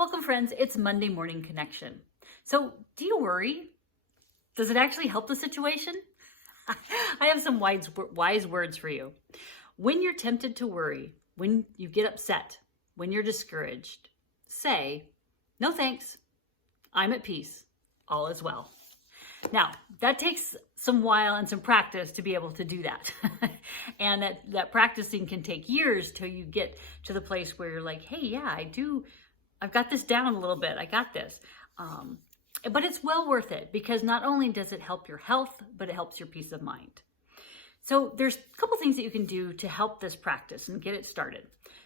Welcome friends, it's Monday Morning Connection. So do you worry? Does it actually help the situation? I have some wise words for you. When you're tempted to worry, when you get upset, when you're discouraged, say, no thanks, I'm at peace, all is well. Now, that takes some while and some practice to be able to do that. And that practicing can take years till you get to the place where you're like, hey, yeah, I've got this down a little bit. I got this. But it's well worth it because not only does it help your health, but it helps your peace of mind. So there's a couple things that you can do to help this practice and get it started.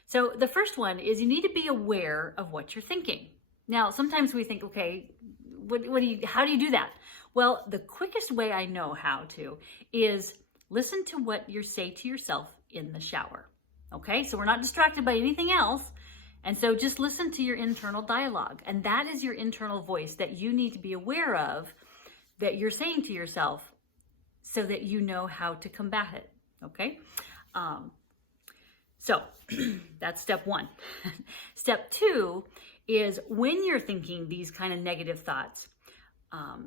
So the first one is you need to be aware of what you're thinking. Now, sometimes we think, okay, how do you do that? Well, the quickest way I know how to is listen to what you say to yourself in the shower. Okay, so we're not distracted by anything else. And so just listen to your internal dialogue. And that is your internal voice that you need to be aware of, that you're saying to yourself so that you know how to combat it. Okay, so that's step one. Step two is when you're thinking these kind of negative thoughts,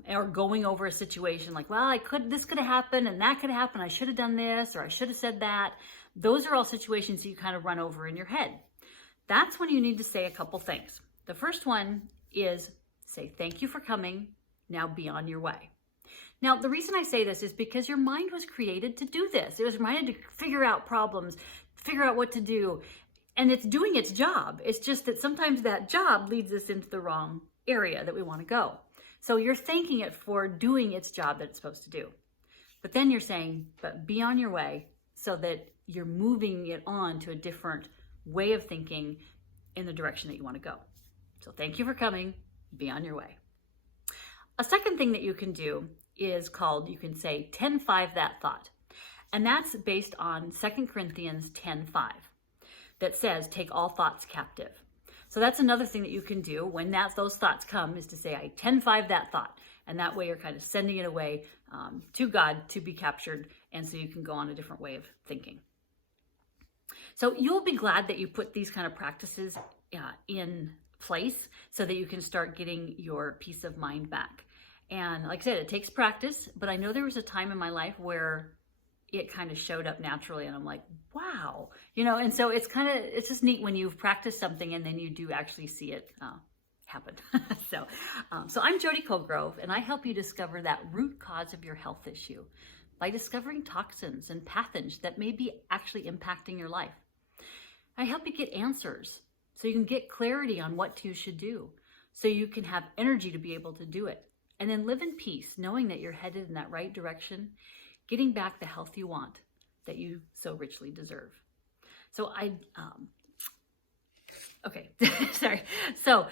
or going over a situation like, well, this could have happened and that could have happened. I should have done this, or I should have said that. Those are all situations that you kind of run over in your head. That's when you need to say a couple things. The first one is say, thank you for coming. Now be on your way. Now, the reason I say this is because your mind was created to do this. It was created to figure out problems, figure out what to do, and it's doing its job. It's just that sometimes that job leads us into the wrong area that we want to go. So you're thanking it for doing its job that it's supposed to do. But then you're saying, but be on your way so that you're moving it on to a different way of thinking in the direction that you want to go. So thank you for coming, be on your way. A second thing that you can do is called, you can say 10-5 that thought. And that's based on 2 Corinthians 10:5 that says, take all thoughts captive. So that's another thing that you can do when those thoughts come, is to say, I 10-5 that thought. And that way you're kind of sending it away to God to be captured. And so you can go on a different way of thinking. So you'll be glad that you put these kind of practices in place so that you can start getting your peace of mind back. And like I said, it takes practice, but I know there was a time in my life where it kind of showed up naturally and I'm like, wow, and so it's just neat when you've practiced something and then you do actually see it happen. So I'm Jody Colgrove, and I help you discover that root cause of your health issue by discovering toxins and pathogens that may be actually impacting your life. I help you get answers so you can get clarity on what you should do, so you can have energy to be able to do it, and then live in peace, knowing that you're headed in that right direction, getting back the health you want, that you so richly deserve. So okay, sorry. So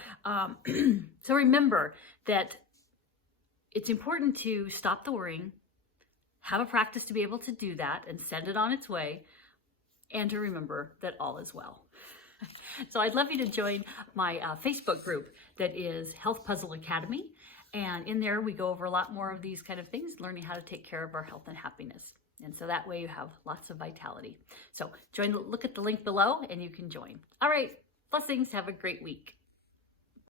remember that it's important to stop the worrying, have a practice to be able to do that and send it on its way, and to remember that all is well. So I'd love you to join my Facebook group that is Health Puzzle Academy. And in there, we go over a lot more of these kind of things, learning how to take care of our health and happiness. And so that way you have lots of vitality. So look at the link below and you can join. All right, blessings. Have a great week.